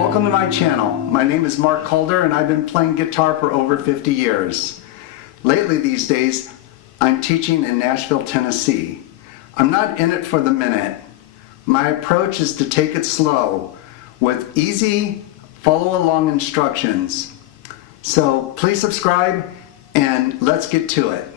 welcome to my channel. My name is Mark Calder and I've been playing guitar for over 50 years. Lately these days, I'm teaching in Nashville, Tennessee. I'm not in it for the minute. My approach is to take it slow with easy follow along instructions. So please subscribe and let's get to it.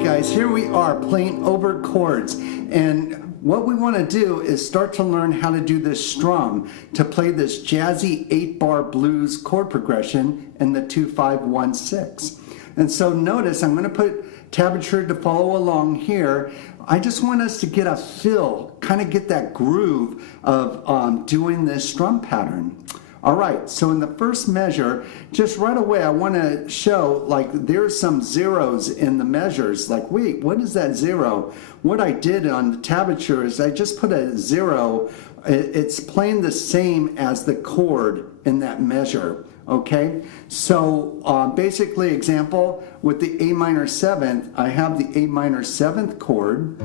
Okay guys, here we are playing over chords, and what we want to do is start to learn how to do this strum to play this jazzy 8-bar blues chord progression in the 2-5-1-6. And so notice I'm going to put tablature to follow along here. I just want us to get a feel, kind of get that groove of doing this strum pattern. All right, so in the first measure, just right away I want to show like there's some zeros in the measures. Like, wait, what is that zero? What I did on the tablature is I just put a zero. It's playing the same as the chord in that measure. Okay, so basically example with the A minor 7th, I have the A minor 7th chord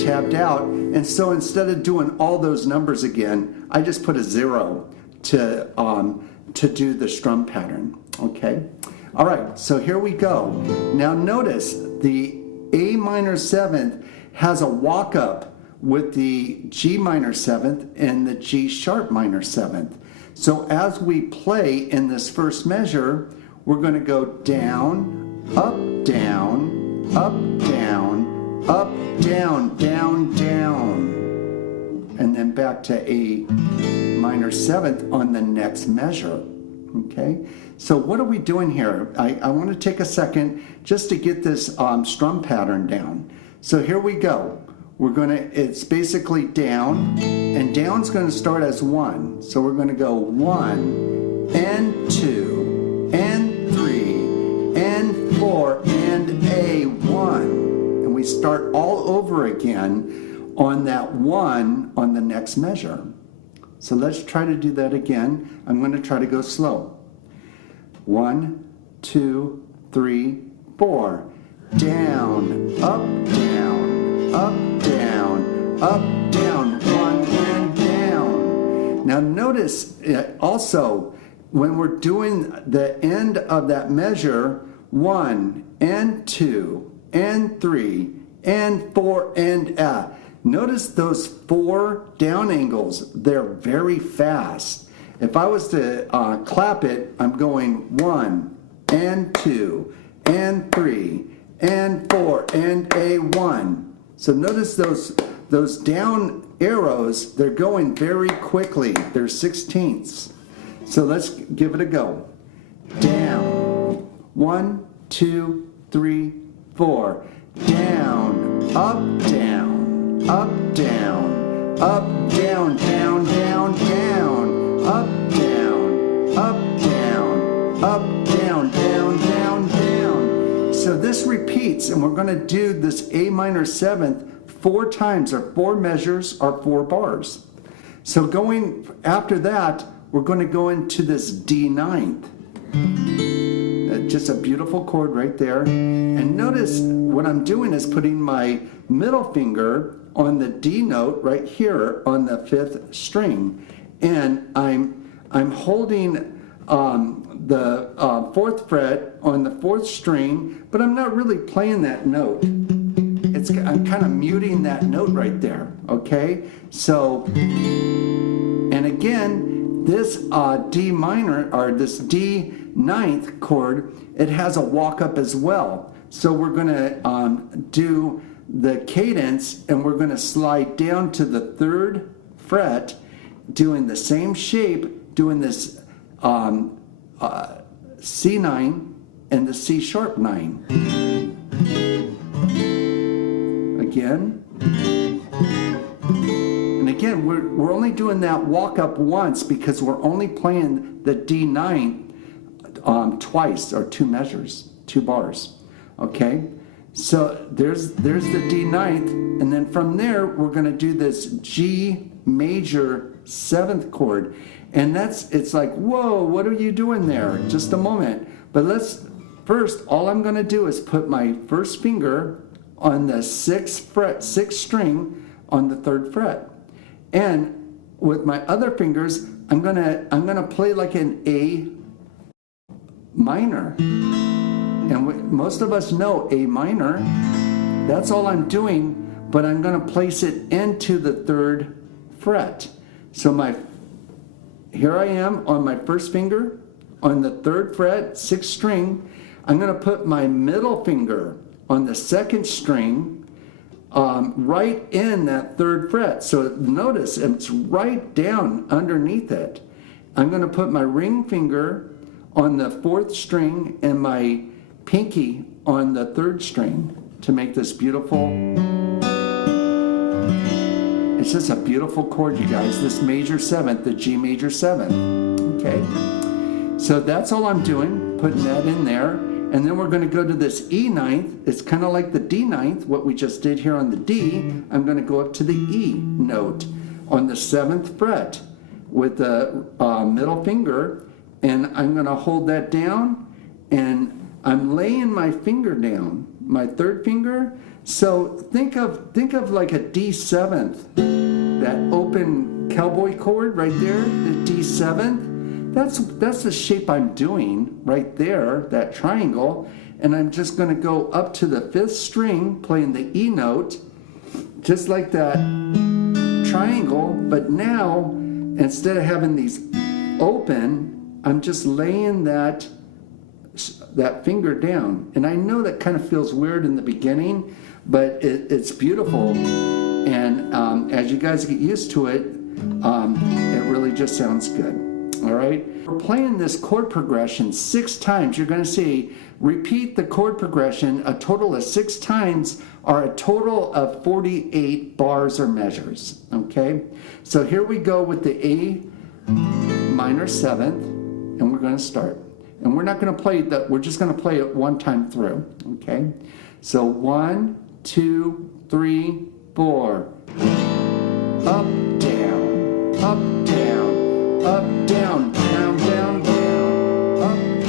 tabbed out, and so instead of doing all those numbers again, I just put a zero to do the strum pattern. Okay, all right, so here we go. Now notice the A minor 7th has a walk up with the G minor 7th and the G sharp minor 7th. So as we play in this first measure, we're going to go down, up, down, up, down, up, down, down, down, and then back to A minor 7th on the next measure. Okay, so what are we doing here? I want to take a second just to get this strum pattern down. So here we go. It's basically down, and down's going to start as 1. So we're going to go 1 and 2 and 3 and 4 and a 1. And we start all over again on that 1 on the next measure. So let's try to do that again. I'm going to try to go slow. 1, 2, 3, 4. Down, up, down, up, down, up, down, 1 and down. Now notice also when we're doing the end of that measure, 1 and 2 and 3 and 4 and notice those 4 down angles, they're very fast. If I was to clap it, I'm going 1 and 2 and 3 and 4 and a 1. So notice those down arrows, they're going very quickly. They're 16ths. So let's give it a go. Down, 1, 2, 3, 4. Down, up, down, up, down, up, down, down, down, down, up, down, up, down, up, down, down, down, down. So this repeats, and we're going to do this A minor 7th 4 times, or 4 measures, or 4 bars. So going after that, we're going to go into this D9th. Just a beautiful chord right there. And notice what I'm doing is putting my middle finger on the D note right here on the 5th string, and I'm holding the 4th fret on the 4th string, but I'm not really playing that note. I'm kind of muting that note right there. Okay, so and again, this D minor, or this D 9th chord, it has a walk up as well. So we're going to do the cadence, and we're going to slide down to the 3rd fret, doing the same shape, doing this C9 and the C sharp 9. Again. And again, we're only doing that walk up once because we're only playing the D9 twice, or 2 measures, 2 bars. Okay, so there's the D9th, and then from there we're going to do this G major 7th chord, and it's like, whoa, what are you doing there? Just a moment. But first, all I'm going to do is put my first finger on the 6th string on the 3rd fret, and with my other fingers, I'm gonna play like an A minor. And most of us know A minor. That's all I'm doing, but I'm going to place it into the 3rd fret. So here I am on my first finger on the 3rd fret, 6th string. I'm going to put my middle finger on the second string, right in that third fret. So notice it's right down underneath it. I'm going to put my ring finger on the fourth string and my pinky on the third string to make this beautiful. It's just a beautiful chord, you guys. This major seventh, the G major seventh. Okay. So that's all I'm doing, putting that in there. And then we're going to go to this E ninth. It's kind of like the D ninth, what we just did here on the D. I'm going to go up to the E note on the 7th fret with the middle finger, and I'm going to hold that down, and I'm laying my finger down, my third finger. So think of like a D7th, that open cowboy chord right there, the D7th. That's the shape I'm doing right there, that triangle, and I'm just going to go up to the 5th string, playing the E note, just like that triangle, but now instead of having these open, I'm just laying that finger down. And I know that kind of feels weird in the beginning, but it's beautiful, and as you guys get used to it, it really just sounds good. All right, we're playing this chord progression 6 times. You're going to see, repeat the chord progression a total of 6 times, or a total of 48 bars or measures. Okay, so here we go with the A minor 7th, and we're going to start. And we're not going to play that, we're just going to play it one time through. Okay, so 1, 2, 3, 4. Up, down, up, down, up, down, down, down, down, up, down.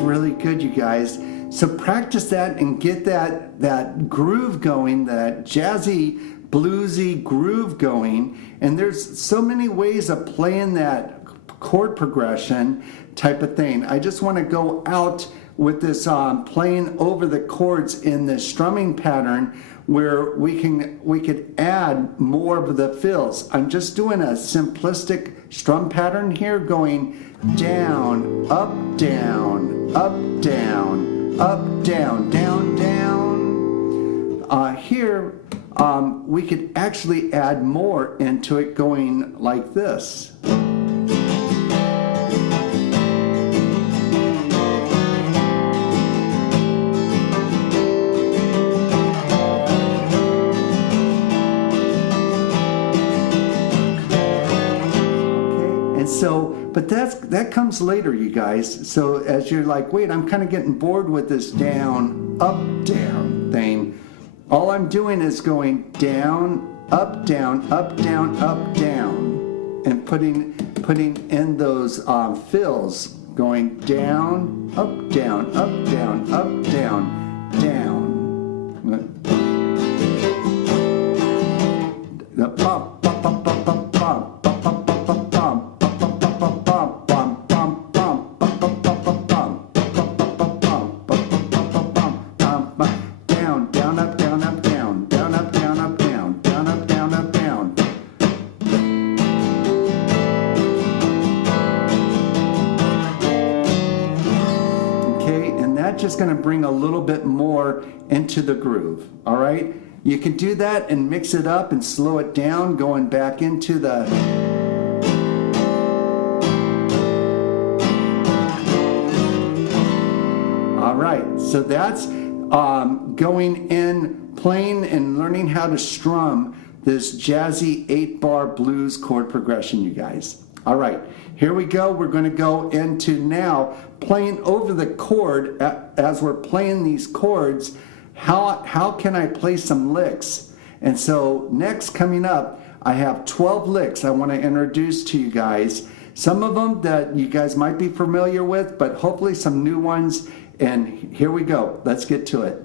Really good, you guys. So practice that and get that groove going, that jazzy, bluesy groove going. And there's so many ways of playing that chord progression type of thing. I just want to go out with this playing over the chords in the strumming pattern, where we could add more of the fills. I'm just doing a simplistic strum pattern here, going down, up, down, up, down, up, down, down, down. Here, we could actually add more into it, going like this. So, but that comes later, you guys. So as you're like, wait, I'm kind of getting bored with this down, up, down thing. All I'm doing is going down, up, down, up, down, up, down, and putting in those fills, going down, up, down, up, down, up, down, down. The pop, pop, pop, pop, pop, pop. Just going to bring a little bit more into the groove. All right, you can do that and mix it up and slow it down, going back into the all right. So that's going in, playing and learning how to strum this jazzy 8-bar blues chord progression, you guys. All right, here we go. We're going to go into now playing over the chord. As we're playing these chords, how can I play some licks? And so next, coming up, I have 12 licks I want to introduce to you guys. Some of them that you guys might be familiar with, but hopefully some new ones. And here we go. Let's get to it.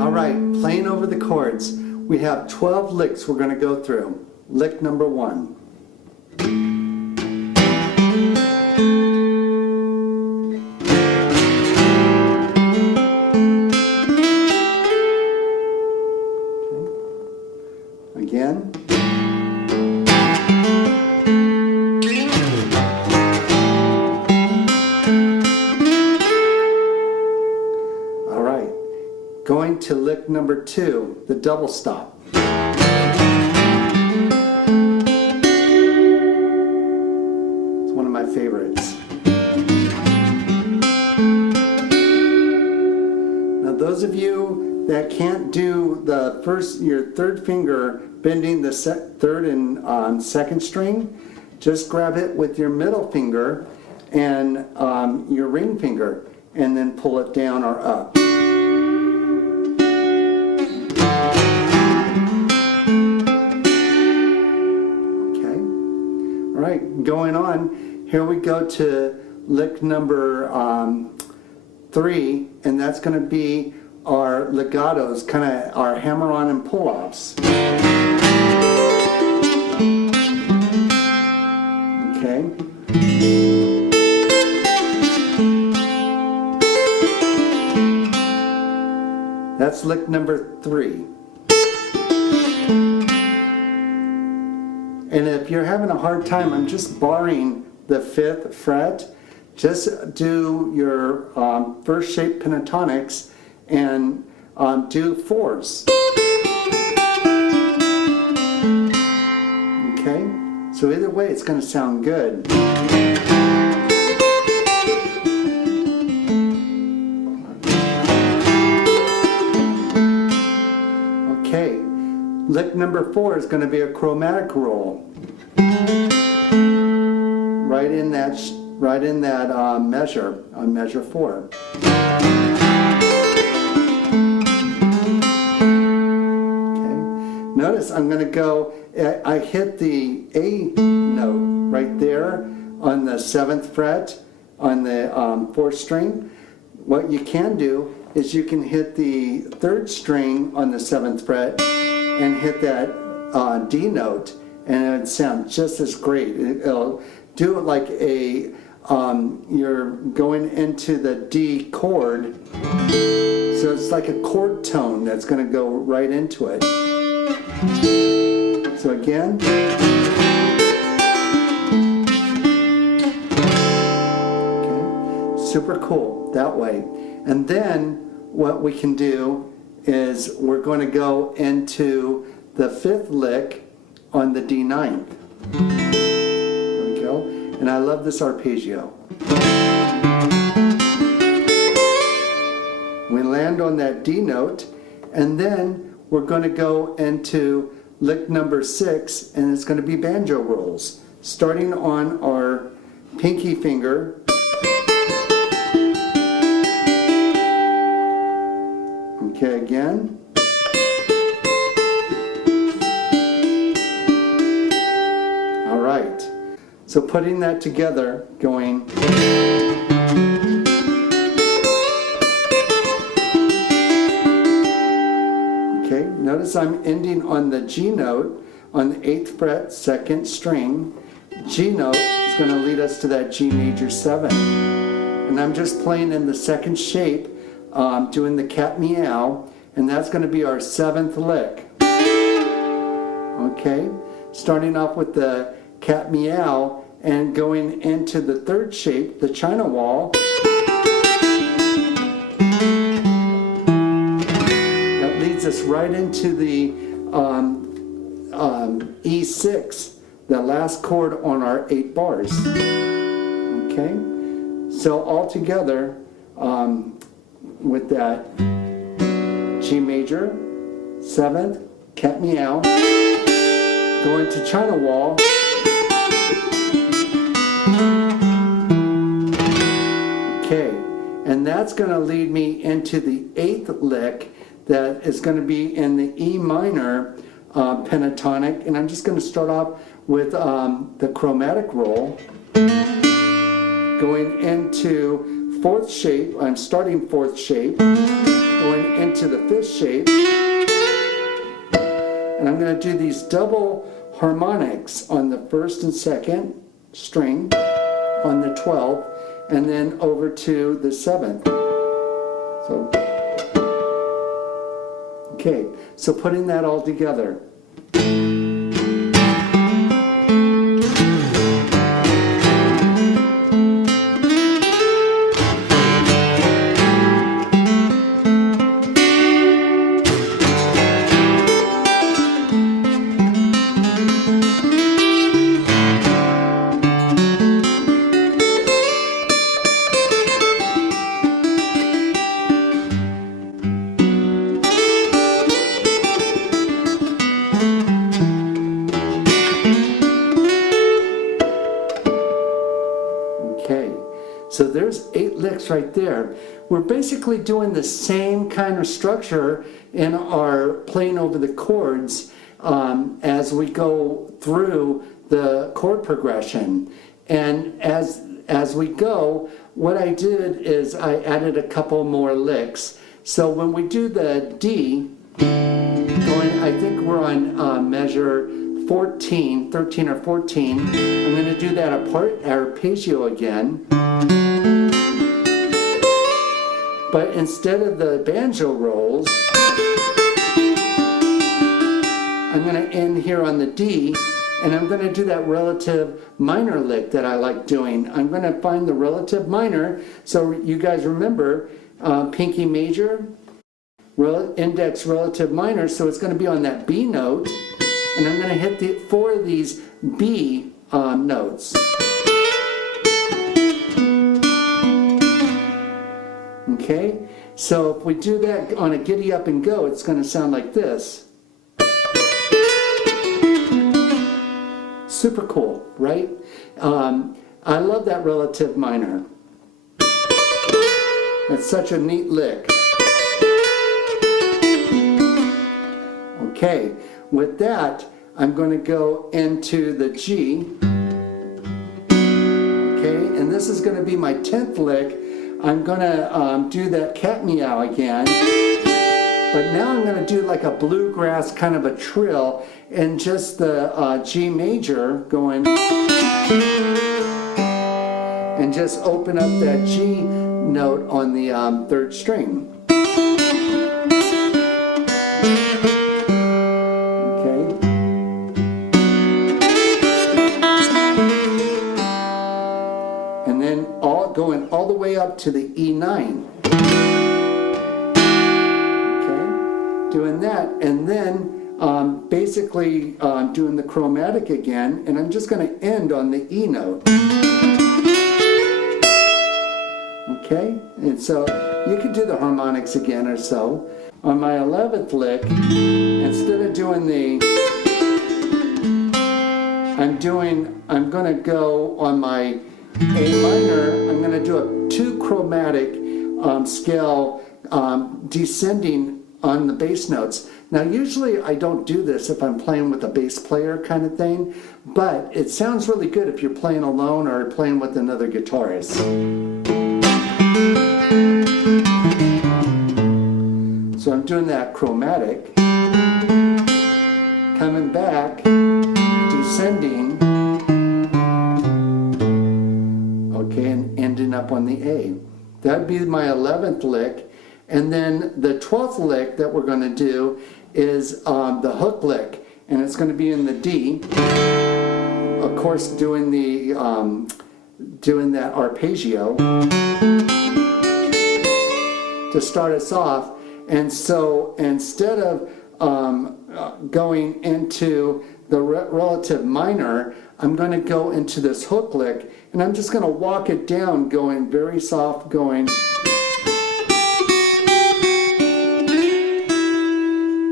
All right, playing over the chords. We have 12 licks we're going to go through. Lick number 1. Again. All right, going to lick number 2, the double stop. It's one of my favorites. Now those of you that can't do your third finger bending the third and second string, just grab it with your middle finger and your ring finger and then pull it down or up. Okay. All right, going on, here we go to lick number 3, and that's going to be our legatos, kind of our hammer-on and pull-offs. Okay. That's lick number 3. And if you're having a hard time, I'm just barring the 5th fret. Just do your first shape pentatonics and do 4s. Okay? So either way, it's going to sound good. Okay, lick number 4 is going to be a chromatic roll. Right in that measure, on measure 4. Notice I'm going to go, I hit the A note right there on the 7th fret on the 4th string. What you can do is you can hit the 3rd string on the 7th fret and hit that D note, and it would sound just as great. It'll do it like a, you're going into the D chord, so it's like a chord tone that's going to go right into it. So again, okay, super cool that way. And then what we can do is we're going to go into the 5th lick on the D9. There we go. And I love this arpeggio. We land on that D note, and then we're going to go into lick number 6, and it's going to be banjo rolls, starting on our pinky finger. Okay, again. All right. So putting that together, going. Okay, notice I'm ending on the G note on the 8th fret, 2nd string. G note is going to lead us to that G major 7. And I'm just playing in the 2nd shape, doing the cat meow, and that's going to be our 7th lick. Okay, starting off with the cat meow and going into the 3rd shape, the China wall. Us right into the E6, the last chord on our 8 bars. Okay, so all together with that G major, 7th, cat meow, going to China wall, okay, and that that's going to lead me into the 8th lick that is going to be in the E minor pentatonic, and I'm just going to start off with the chromatic roll, going into 4th shape. I'm starting 4th shape, going into the 5th shape, and I'm going to do these double harmonics on the 1st and 2nd string, on the 12th, and then over to the 7th. So, okay, so putting that all together. So there's 8 licks right there. We're basically doing the same kind of structure in our playing over the chords as we go through the chord progression. And as we go, what I did is I added a couple more licks. So when we do the D, I think we're on measure 13 or 14. I'm going to do that arpeggio again. But instead of the banjo rolls, I'm going to end here on the D, and I'm going to do that relative minor lick that I like doing. I'm going to find the relative minor, so you guys remember pinky major, index relative minor, so it's going to be on that B note, and I'm going to hit 4 of these B notes. Okay, so if we do that on a giddy up and go, it's going to sound like this. Super cool, right? I love that relative minor. It's such a neat lick. Okay, with that, I'm going to go into the G. Okay, and this is going to be my 10th lick. I'm going to do that cat meow again, but now I'm going to do like a bluegrass kind of a trill and just the G major going, and just open up that G note on the 3rd string. And then going all the way up to the E9. Okay, doing that, and then basically doing the chromatic again, and I'm just going to end on the E note. Okay, and so you could do the harmonics again or so. On my 11th lick, instead of doing the, I'm going to go on my A minor, I'm going to do a 2 chromatic scale descending on the bass notes. Now usually I don't do this if I'm playing with a bass player kind of thing, but it sounds really good if you're playing alone or playing with another guitarist. So I'm doing that chromatic, coming back, descending, okay, and ending up on the A. That'd be my 11th lick. And then the 12th lick that we're going to do is the hook lick, and it's going to be in the D. Of course, doing that arpeggio to start us off. And so instead of going into the relative minor, I'm going to go into this hook lick, and I'm just going to walk it down, going very soft, going.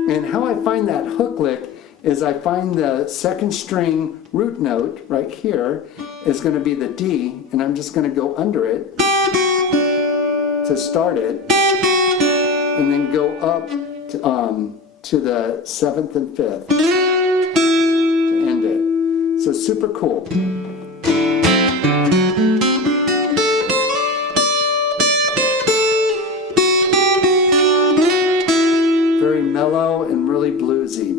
And how I find that hook lick is I find the 2nd string root note right here is going to be the D, and I'm just going to go under it to start it, and then go up to the 7th and 5th to end it. So super cool. Very mellow and really bluesy.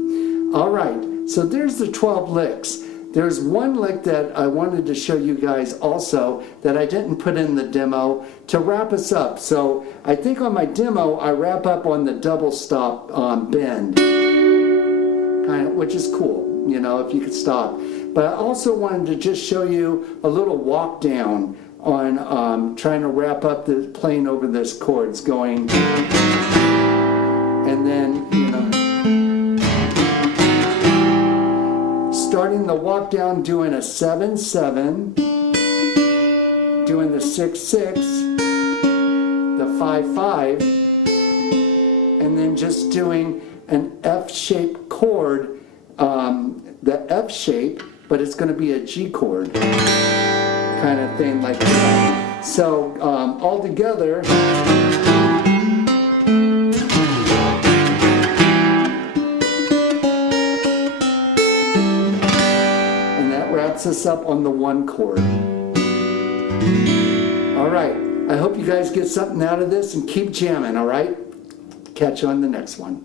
All right, so there's the 12 licks. There's one lick that I wanted to show you guys also that I didn't put in the demo to wrap us up. So I think on my demo, I wrap up on the double stop bend, kind of, which is cool, you know, if you could stop. But I also wanted to just show you a little walk down on trying to wrap up the playing over this chords, going, and then, you know, starting the walk down, doing a 7-7, doing the 6-6, the 5-5, and then just doing an F-shaped chord, the F shape, but it's going to be a G chord kind of thing like that. So all together, wraps us up on the 1 chord. All right, I hope you guys get something out of this and keep jamming, all right? Catch you on the next one.